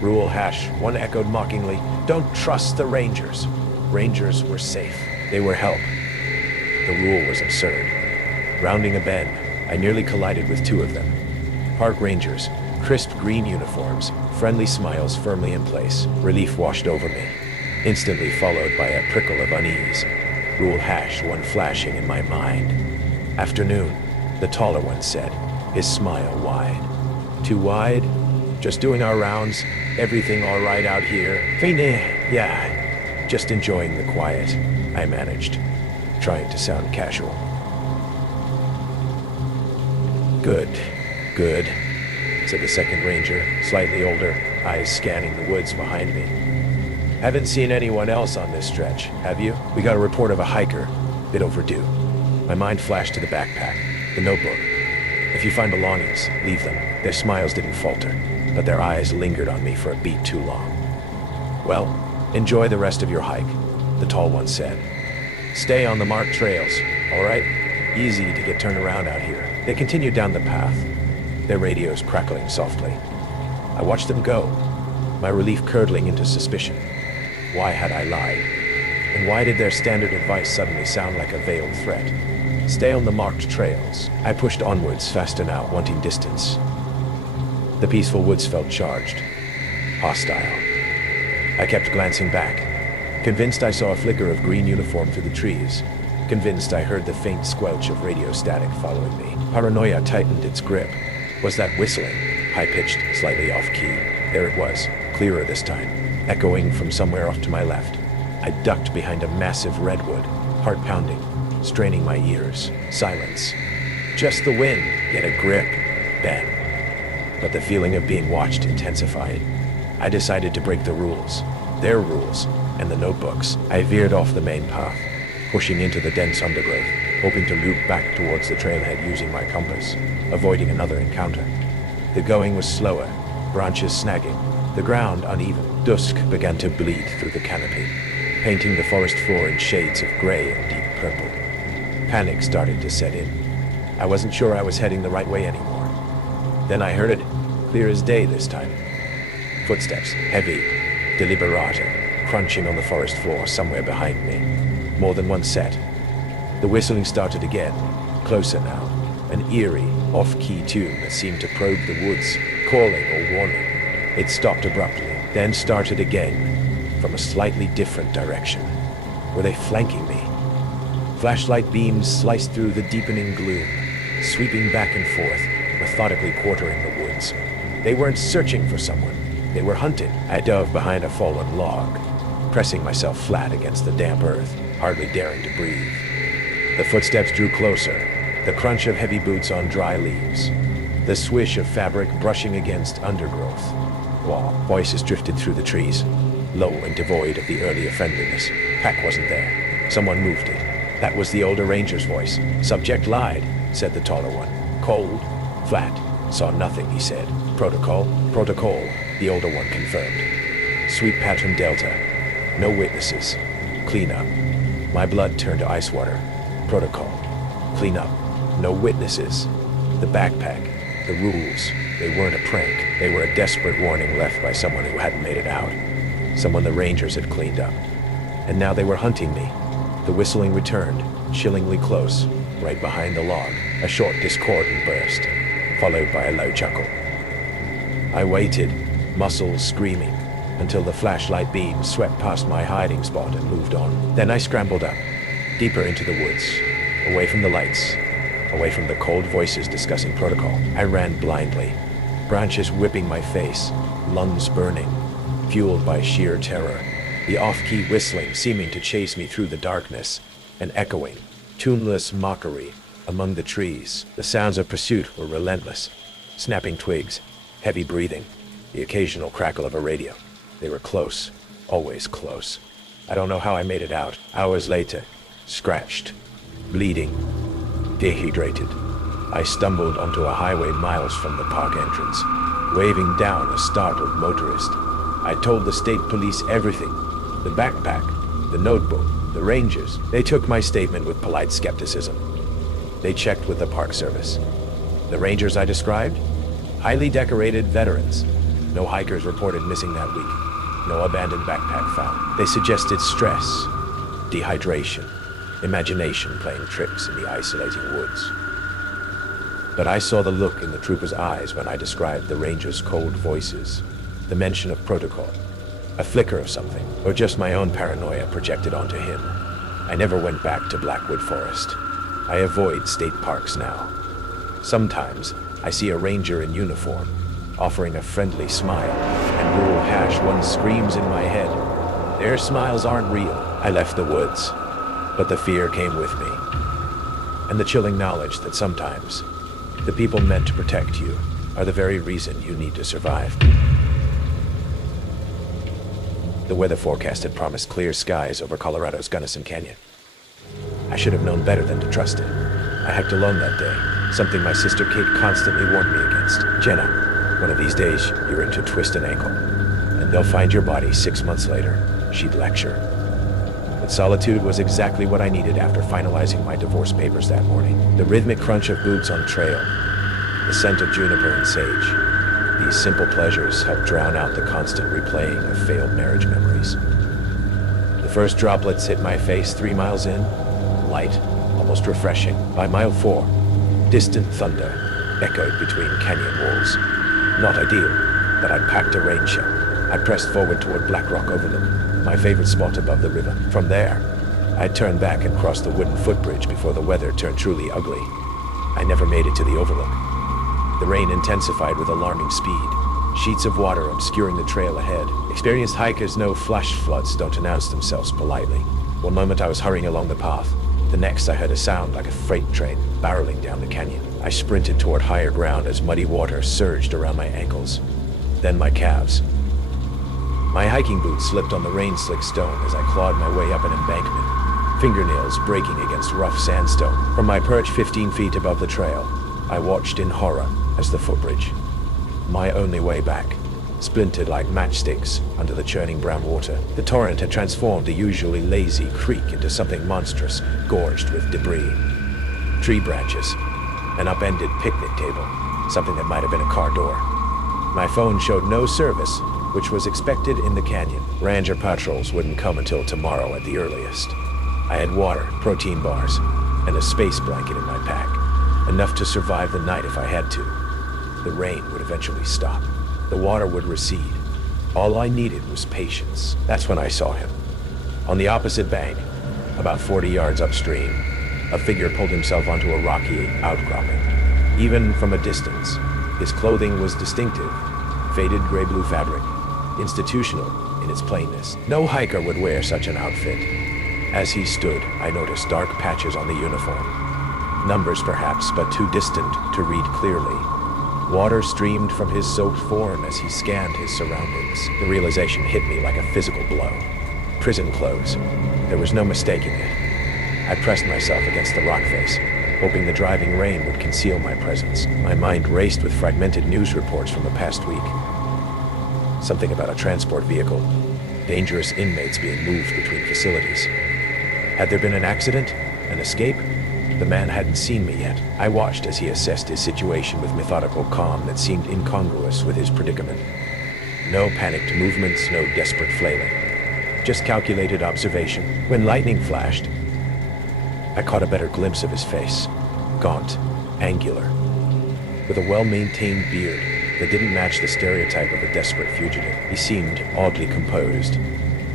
Rule #1 echoed mockingly, "Don't trust the rangers." Rangers were safe. They were help. The rule was absurd. Rounding a bend, I nearly collided with two of them. Park rangers, Crisp green uniforms, friendly smiles firmly in place. Relief washed over me, instantly followed by a prickle of unease. Rule hash one flashing in my mind. Afternoon, the taller one said, his smile wide. Too wide? Just doing our rounds? Everything all right out here? Fine, yeah. Just enjoying the quiet, I managed, trying to sound casual. Good, said the second ranger, slightly older, eyes scanning the woods behind me. Haven't seen anyone else on this stretch, have you? We got a report of a hiker, bit overdue. My mind flashed to the backpack, the notebook. If you find belongings, leave them. Their smiles didn't falter, but their eyes lingered on me for a beat too long. Well, enjoy the rest of your hike, the tall one said. Stay on the marked trails, all right? Easy to get turned around out here. They continued down the path, their radios crackling softly. I watched them go, my relief curdling into suspicion. Why had I lied? And why did their standard advice suddenly sound like a veiled threat? Stay on the marked trails. I pushed onwards, faster now, wanting distance. The peaceful woods felt charged, hostile. I kept glancing back, convinced I saw a flicker of green uniform through the trees, convinced I heard the faint squelch of radio static following me. Paranoia tightened its grip. Was that whistling? High-pitched, slightly off-key. There it was, clearer this time, echoing from somewhere off to my left. I ducked behind a massive redwood, heart pounding, straining my ears. Silence. Just the wind, yet a grip. Bang. But the feeling of being watched intensified. I decided to break the rules. Their rules, and the notebooks. I veered off the main path, pushing into the dense undergrowth, hoping to loop back towards the trailhead using my compass, avoiding another encounter. The going was slower, branches snagging, the ground uneven. Dusk began to bleed through the canopy, painting the forest floor in shades of gray and deep purple. Panic started to set in. I wasn't sure I was heading the right way anymore. Then I heard it, clear as day this time. Footsteps, heavy, deliberate, crunching on the forest floor somewhere behind me. More than one set. The whistling started again, closer now. An eerie, off-key tune that seemed to probe the woods, calling or warning. It stopped abruptly, then started again, from a slightly different direction. Were they flanking me? Flashlight beams sliced through the deepening gloom, sweeping back and forth, methodically quartering the woods. They weren't searching for someone. They were hunting. I dove behind a fallen log, pressing myself flat against the damp earth, hardly daring to breathe. The footsteps drew closer, the crunch of heavy boots on dry leaves, the swish of fabric brushing against undergrowth. Voices drifted through the trees, low and devoid of the earlier friendliness. Pack wasn't there. Someone moved it. That was the older ranger's voice. Subject lied, said the taller one. Cold, flat, saw nothing, he said. Protocol, the older one confirmed. Sweep pattern delta, no witnesses. Clean up. My blood turned to ice water. Protocol, clean up, no witnesses. The backpack, the rules, they weren't a prank. They were a desperate warning left by someone who hadn't made it out. Someone the Rangers had cleaned up. And now they were hunting me. The whistling returned, chillingly close, right behind the log. A short, discordant burst, followed by a low chuckle. I waited, muscles screaming, until the flashlight beam swept past my hiding spot and moved on. Then I scrambled up, deeper into the woods, away from the lights, away from the cold voices discussing protocol. I ran blindly, branches whipping my face, lungs burning, fueled by sheer terror. The off-key whistling seeming to chase me through the darkness, an echoing, tuneless mockery among the trees. The sounds of pursuit were relentless. Snapping twigs, heavy breathing, the occasional crackle of a radio. They were close, always close. I don't know how I made it out. Hours later, scratched, bleeding, dehydrated. I stumbled onto a highway miles from the park entrance, waving down a startled motorist. I told the state police everything. The backpack, the notebook, the Rangers. They took my statement with polite skepticism. They checked with the Park Service. The Rangers I described? Highly decorated veterans. No hikers reported missing that week. No abandoned backpack found. They suggested stress, dehydration, imagination playing tricks in the isolating woods. But I saw the look in the trooper's eyes when I described the ranger's cold voices, the mention of protocol, a flicker of something, or just my own paranoia projected onto him. I never went back to Blackwood Forest. I avoid state parks now. Sometimes I see a ranger in uniform, offering a friendly smile, and rural hash one screams in my head, "Their smiles aren't real." I left the woods, but the fear came with me, and the chilling knowledge that sometimes the people meant to protect you are the very reason you need to survive. The weather forecast had promised clear skies over Colorado's Gunnison Canyon. I should have known better than to trust it. I hiked alone that day, something my sister Kate constantly warned me against. "Jenna, one of these days you're in to twist an ankle, and they'll find your body 6 months later," she'd lecture. But solitude was exactly what I needed after finalizing my divorce papers that morning. The rhythmic crunch of boots on trail, the scent of juniper and sage. These simple pleasures help drown out the constant replaying of failed marriage memories. The first droplets hit my face 3 miles in, light, almost refreshing. By mile 4, distant thunder echoed between canyon walls. Not ideal, but I'd packed a rain shell. I pressed forward toward Black Rock Overlook, my favorite spot above the river. From there, I'd turn back and cross the wooden footbridge before the weather turned truly ugly. I never made it to the overlook. The rain intensified with alarming speed, sheets of water obscuring the trail ahead. Experienced hikers know flash floods don't announce themselves politely. One moment I was hurrying along the path. The next I heard a sound like a freight train barreling down the canyon. I sprinted toward higher ground as muddy water surged around my ankles, then my calves. My hiking boots slipped on the rain-slick stone as I clawed my way up an embankment, fingernails breaking against rough sandstone. From my perch 15 feet above the trail, I watched in horror as the footbridge, my only way back, splintered like matchsticks under the churning brown water. The torrent had transformed a usually lazy creek into something monstrous, gorged with debris. Tree branches, an upended picnic table, something that might have been a car door. My phone showed no service, which was expected in the canyon. Ranger patrols wouldn't come until tomorrow at the earliest. I had water, protein bars, and a space blanket in my pack, enough to survive the night if I had to. The rain would eventually stop. The water would recede. All I needed was patience. That's when I saw him. On the opposite bank, about 40 yards upstream, a figure pulled himself onto a rocky outcropping. Even from a distance, his clothing was distinctive, faded gray-blue fabric, institutional in its plainness. No hiker would wear such an outfit. As he stood, I noticed dark patches on the uniform. Numbers perhaps, but too distant to read clearly. Water streamed from his soaked form as he scanned his surroundings. The realization hit me like a physical blow. Prison clothes. There was no mistaking it. I pressed myself against the rock face, hoping the driving rain would conceal my presence. My mind raced with fragmented news reports from the past week. Something about a transport vehicle, dangerous inmates being moved between facilities. Had there been an accident? An escape? The man hadn't seen me yet. I watched as he assessed his situation with methodical calm that seemed incongruous with his predicament. No panicked movements, no desperate flailing. Just calculated observation. When lightning flashed, I caught a better glimpse of his face. Gaunt, angular, with a well-maintained beard that didn't match the stereotype of a desperate fugitive. He seemed oddly composed,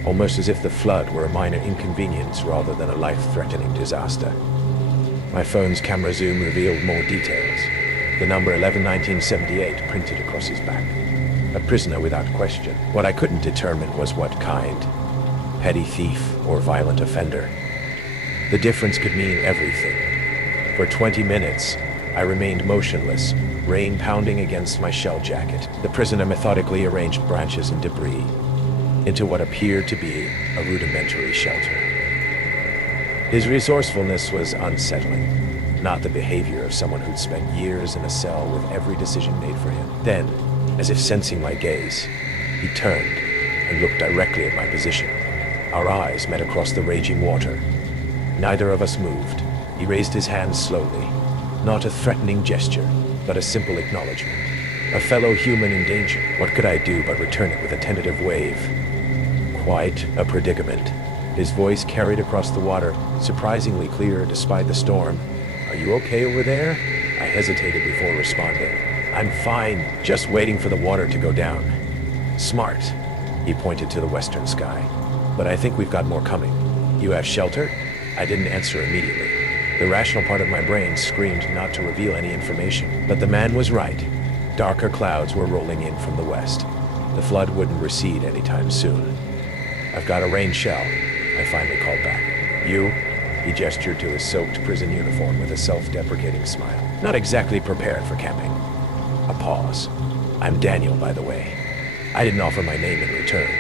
almost as if the flood were a minor inconvenience rather than a life-threatening disaster. My phone's camera zoom revealed more details. The number 111978 printed across his back. A prisoner without question. What I couldn't determine was what kind. Petty thief or violent offender. The difference could mean everything. For 20 minutes, I remained motionless, rain pounding against my shell jacket. The prisoner methodically arranged branches and debris into what appeared to be a rudimentary shelter. His resourcefulness was unsettling, not the behavior of someone who'd spent years in a cell with every decision made for him. Then, as if sensing my gaze, he turned and looked directly at my position. Our eyes met across the raging water. Neither of us moved. He raised his hand slowly, not a threatening gesture, but a simple acknowledgement. A fellow human in danger. What could I do but return it with a tentative wave? Quite a predicament. His voice carried across the water, surprisingly clear despite the storm. "Are you okay over there?" I hesitated before responding. I'm fine, just waiting for the water to go down. Smart. He pointed to the western sky. But I think we've got more coming. You have shelter? I didn't answer immediately. The rational part of my brain screamed not to reveal any information. But the man was right. Darker clouds were rolling in from the west. The flood wouldn't recede anytime soon. I've got a rain shell, I finally called back. You? He gestured to his soaked prison uniform with a self-deprecating smile. Not exactly prepared for camping. A pause. I'm Daniel, by the way. I didn't offer my name in return.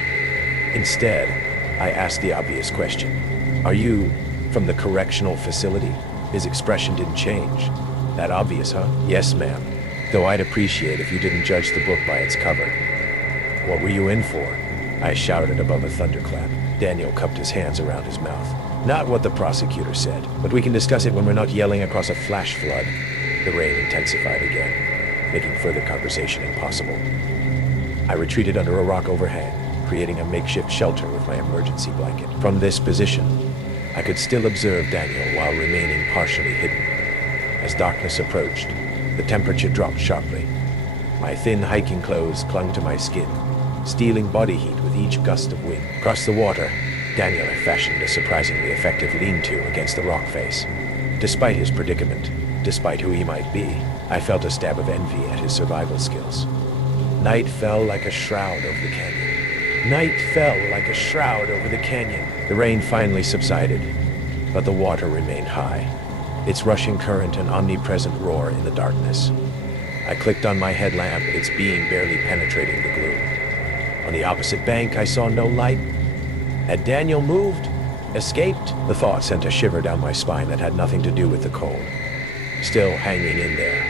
Instead, I asked the obvious question. Are you from the correctional facility? His expression didn't change. That obvious, huh? Yes, ma'am. Though I'd appreciate if you didn't judge the book by its cover. What were you in for? I shouted above a thunderclap. Daniel cupped his hands around his mouth. Not what the prosecutor said, but we can discuss it when we're not yelling across a flash flood. The rain intensified again, making further conversation impossible. I retreated under a rock overhang, creating a makeshift shelter with my emergency blanket. From this position, I could still observe Daniel while remaining partially hidden. As darkness approached, the temperature dropped sharply. My thin hiking clothes clung to my skin, stealing body heat with each gust of wind. Across the water, Daniel had fashioned a surprisingly effective lean-to against the rock face. Despite his predicament, despite who he might be, I felt a stab of envy at his survival skills. Night fell like a shroud over the canyon. Night fell like a shroud over the canyon. The rain finally subsided, but the water remained high, its rushing current an omnipresent roar in the darkness. I clicked on my headlamp, its beam barely penetrating the gloom. On the opposite bank, I saw no light. Had Daniel moved? Escaped? The thought sent a shiver down my spine that had nothing to do with the cold. Still hanging in there.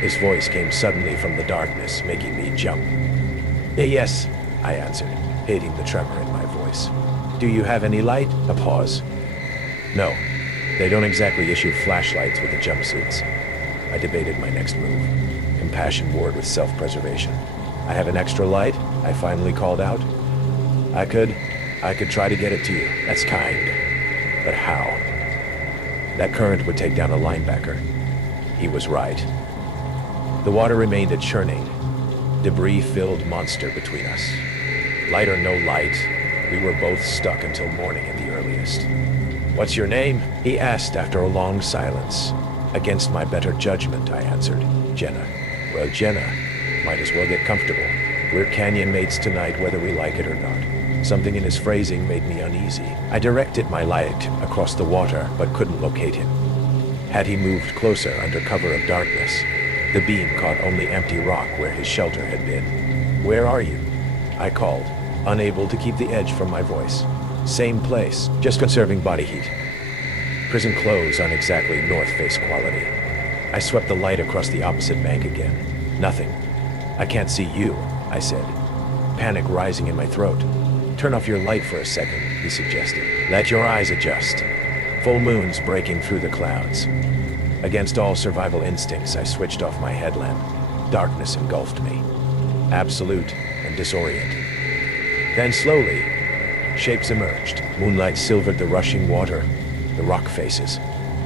His voice came suddenly from the darkness, making me jump. Yes, I answered, hating the tremor in my voice. Do you have any light? A pause. No, they don't exactly issue flashlights with the jumpsuits. I debated my next move. Compassion warred with self-preservation. I have an extra light, I finally called out. I could try to get it to you. That's kind. But how? That current would take down a linebacker. He was right. The water remained a churning, debris-filled monster between us. Light or no light, we were both stuck until morning at the earliest. What's your name? He asked after a long silence. Against my better judgment, I answered. Jenna. Well, Jenna, might as well get comfortable. We're canyon mates tonight, whether we like it or not. Something in his phrasing made me uneasy. I directed my light across the water, but couldn't locate him. Had he moved closer under cover of darkness, the beam caught only empty rock where his shelter had been. Where are you? I called, unable to keep the edge from my voice. Same place, just conserving body heat. Prison clothes aren't exactly North Face quality. I swept the light across the opposite bank again. Nothing. I can't see you, I said, panic rising in my throat. Turn off your light for a second, he suggested. Let your eyes adjust. Full moon's breaking through the clouds. Against all survival instincts, I switched off my headlamp. Darkness engulfed me. Absolute and disorienting. Then slowly, shapes emerged. Moonlight silvered the rushing water, the rock faces,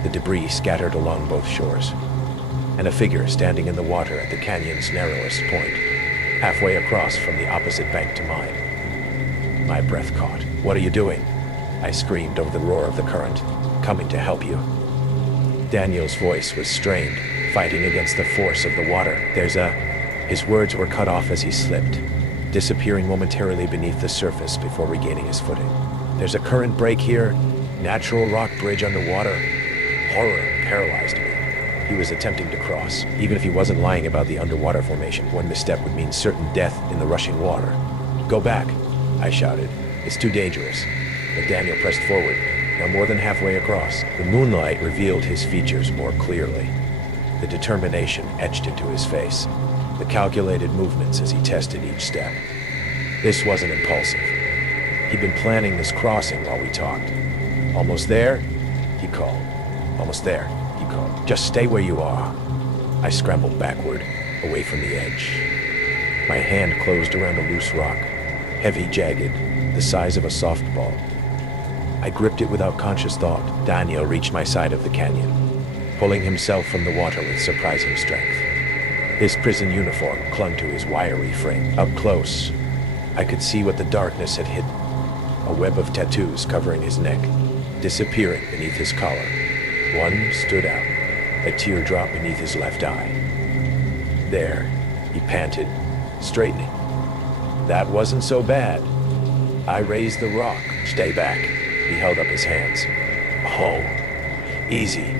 the debris scattered along both shores, and a figure standing in the water at the canyon's narrowest point, halfway across from the opposite bank to mine. My breath caught. What are you doing? I screamed over the roar of the current. Coming to help you. Daniel's voice was strained, fighting against the force of the water. His words were cut off as he slipped, disappearing momentarily beneath the surface before regaining his footing. There's a current break here, natural rock bridge underwater. Horror paralyzed me. He was attempting to cross. Even if he wasn't lying about the underwater formation, one misstep would mean certain death in the rushing water. Go back, I shouted. It's too dangerous. But Daniel pressed forward, now more than halfway across. The moonlight revealed his features more clearly. The determination etched into his face, the calculated movements as he tested each step. This wasn't impulsive. He'd been planning this crossing while we talked. Almost there? He called. Almost there, he called. Just stay where you are. I scrambled backward, away from the edge. My hand closed around a loose rock, heavy, jagged, the size of a softball. I gripped it without conscious thought. Daniel reached my side of the canyon. pulling himself from the water with surprising strength. His prison uniform clung to his wiry frame. Up close, I could see what the darkness had hidden. A web of tattoos covering his neck, disappearing beneath his collar. One stood out, a teardrop beneath his left eye. There, he panted, straightening. That wasn't so bad. I raised the rock. Stay back. He held up his hands. Oh, easy.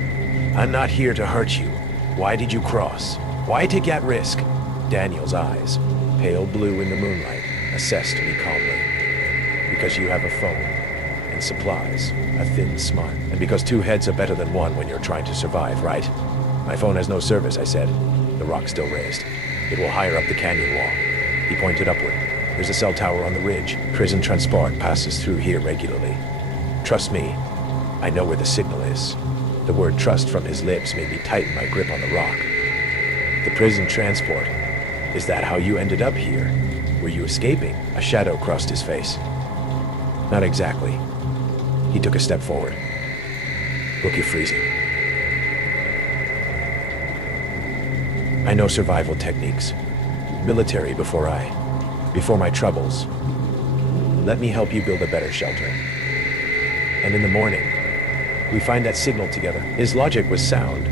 I'm not here to hurt you. Why did you cross? Why take that risk? Daniel's eyes, pale blue in the moonlight, assessed me calmly. Because you have a phone and supplies, a thin smile. And because two heads are better than one when you're trying to survive, right? My phone has no service, I said. The rock still raised. It will higher up the canyon wall. He pointed upward. There's a cell tower on the ridge. Prison transport passes through here regularly. Trust me, I know where the signal is. The word trust from his lips made me tighten my grip on the rock. The prison transport. Is that how you ended up here? Were you escaping? A shadow crossed his face. Not exactly. He took a step forward. Look, you're freezing. I know survival techniques. Military before my troubles. Let me help you build a better shelter. And in the morning, we find that signal together. His logic was sound.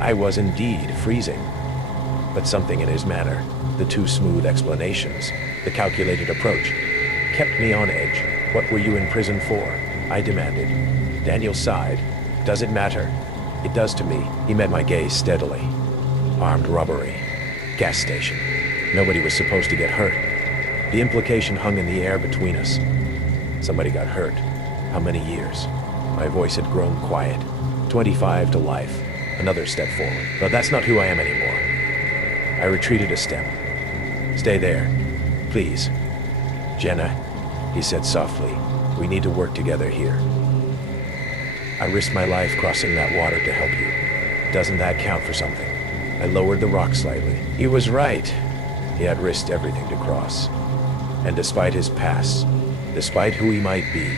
I was indeed freezing. But something in his manner, the too smooth explanations, the calculated approach, kept me on edge. What were you in prison for? I demanded. Daniel sighed. Does it matter? It does to me. He met my gaze steadily. Armed robbery. Gas station. Nobody was supposed to get hurt. The implication hung in the air between us. Somebody got hurt. How many years? My voice had grown quiet. 25 to life. Another step forward. But that's not who I am anymore. I retreated a step. Stay there, please. Jenna, he said softly, we need to work together here. I risked my life crossing that water to help you. Doesn't that count for something? I lowered the rock slightly. He was right. He had risked everything to cross. And despite his past, despite who he might be,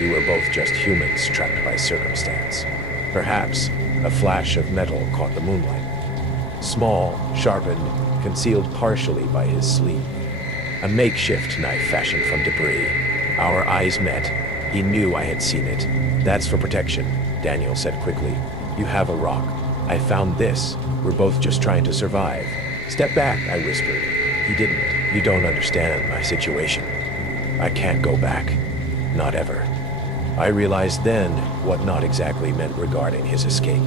we were both just humans trapped by circumstance. Perhaps a flash of metal caught the moonlight. Small, sharpened, concealed partially by his sleeve. A makeshift knife fashioned from debris. Our eyes met. He knew I had seen it. That's for protection, Daniel said quickly. You have a rock. I found this. We're both just trying to survive. Step back, I whispered. He didn't. You don't understand my situation. I can't go back. Not ever. I realized then what not exactly meant regarding his escape.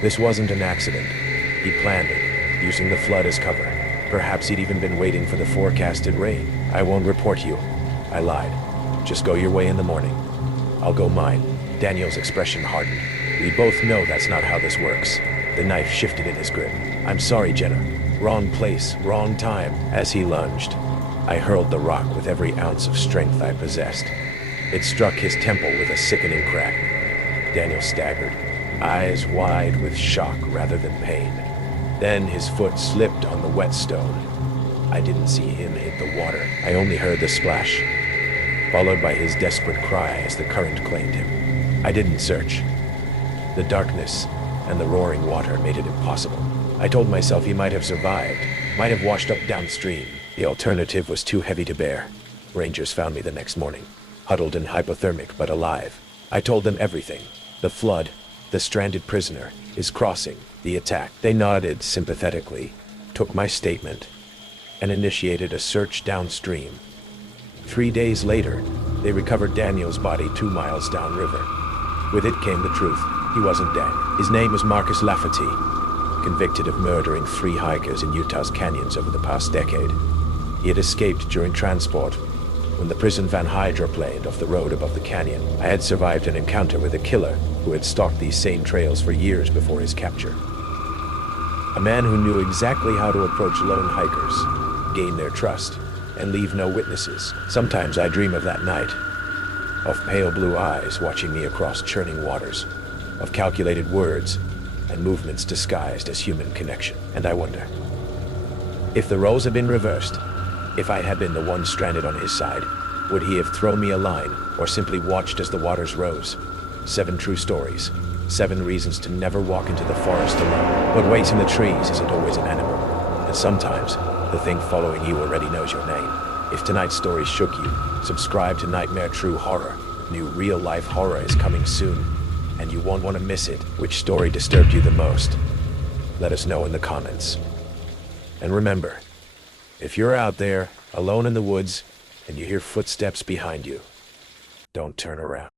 This wasn't an accident. He planned it, using the flood as cover. Perhaps he'd even been waiting for the forecasted rain. I won't report you. I lied. Just go your way in the morning. I'll go mine. Daniel's expression hardened. We both know that's not how this works. The knife shifted in his grip. I'm sorry, Jenna. Wrong place, wrong time. As he lunged, I hurled the rock with every ounce of strength I possessed. It struck his temple with a sickening crack. Daniel staggered, eyes wide with shock rather than pain. Then his foot slipped on the wet stone. I didn't see him hit the water. I only heard the splash, followed by his desperate cry as the current claimed him. I didn't search. The darkness and the roaring water made it impossible. I told myself he might have survived, might have washed up downstream. The alternative was too heavy to bear. Rangers found me the next morning, huddled and hypothermic but alive. I told them everything. The flood, the stranded prisoner, his crossing, the attack. They nodded sympathetically, took my statement, and initiated a search downstream. 3 days later, they recovered Daniel's body 2 miles downriver. With it came the truth. He wasn't dead. His name was Marcus Lafferty, convicted of murdering 3 hikers in Utah's canyons over the past decade. He had escaped during transport when the prison van hydroplaned off the road above the canyon. I had survived an encounter with a killer who had stalked these same trails for years before his capture. A man who knew exactly how to approach lone hikers, gain their trust, and leave no witnesses. Sometimes I dream of that night, of pale blue eyes watching me across churning waters, of calculated words and movements disguised as human connection. And I wonder, if the roles had been reversed, if I had been the one stranded on his side, would he have thrown me a line or simply watched as the waters rose? 7 true stories, 7 reasons to never walk into the forest alone. What waits in the trees isn't always an animal, and sometimes the thing following you already knows your name. If tonight's story shook you, subscribe to Nightmare True Horror. New real-life horror is coming soon, and you won't want to miss it. Which story disturbed you the most? Let us know in the comments. And remember, if you're out there, alone in the woods, and you hear footsteps behind you, don't turn around.